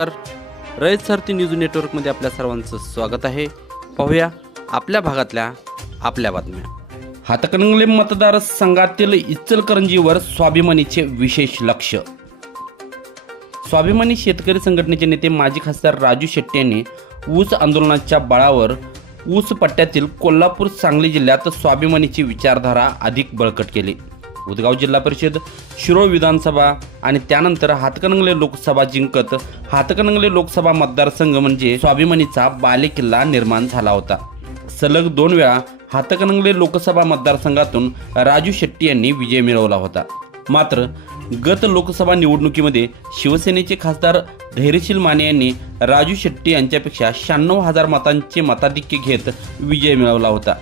तर रयत सारथी न्यूज नेटवर्कमध्ये आपल्या सर्वांचं स्वागत आहे. पाहूया आपल्या भागातल्या आपल्या बातम्या. हातकणंगले मतदारसंघातील इचलकरंजीवर स्वाभिमानीचे विशेष लक्ष. स्वाभिमानी शेतकरी संघटनेचे नेते माजी खासदार राजू शेट्टी यांनी ऊस आंदोलनाच्या बळावर ऊस पट्ट्यातील कोल्हापूर सांगली जिल्ह्यात स्वाभिमानीची विचारधारा अधिक बळकट केली. उदगाव जिल्हा परिषद शिरोळ विधानसभा आणि त्यानंतर हातकणंगले लोकसभा जिंकत हातकणंगले लोकसभा मतदारसंघ म्हणजे स्वाभिमानीचा बालेकिल्ला निर्माण झाला होता. सलग दोन वेळा हातकणंगले लोकसभा मतदारसंघातून राजू शेट्टी यांनी विजय मिळवला होता. मात्र गत लोकसभा निवडणुकीमध्ये शिवसेनेचे खासदार धैर्यशील माने यांनी राजू शेट्टी यांच्यापेक्षा शहाण्णव हजार मतांचे मताधिक्य घेत विजय मिळवला होता.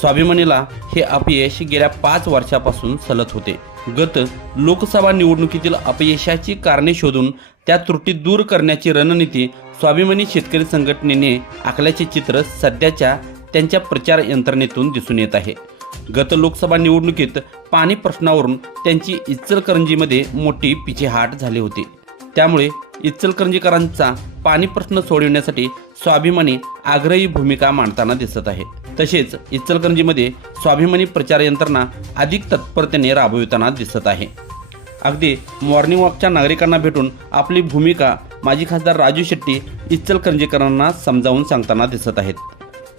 स्वाभिमानीला हे अपयश गेल्या पाच वर्षापासून सलत होते. गत लोकसभा निवडणुकीतील अपयशाची कारणे शोधून त्या त्रुटी दूर करण्याची रणनीती स्वाभिमानी शेतकरी संघटनेने आखल्याचे चित्र सध्याच्या त्यांच्या प्रचार यंत्रणेतून दिसून येत आहे. गत लोकसभा निवडणुकीत पाणी प्रश्नावरून त्यांची इचलकरंजीमध्ये मोठी पिछेहाट झाली होती. त्यामुळे इचलकरंजीकरांचा पाणी प्रश्न सोडविण्यासाठी स्वाभिमानी आग्रही भूमिका मांडताना दिसत आहे. तसेच इचलकरंजीमध्ये स्वाभिमानी प्रचार यंत्रणा अधिक तत्परतेने राबविताना दिसत आहे. अगदी मॉर्निंग वॉकच्या नागरिकांना भेटून आपली भूमिका माजी खासदार राजू शेट्टी इचलकरंजीकरांना समजावून सांगताना दिसत आहेत.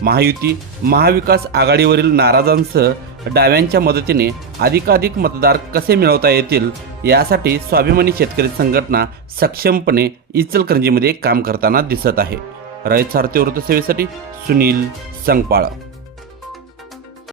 महायुती महाविकास आघाडीवरील नाराजांसह डाव्यांच्या मदतीने अधिकाधिक मतदार कसे मिळवता येतील यासाठी स्वाभिमानी शेतकरी संघटना सक्षमपणे इचलकरंजीमध्ये काम करताना दिसत आहे. रयत सारथी वृत्तसेवेसाठी सुनील संगपाळ.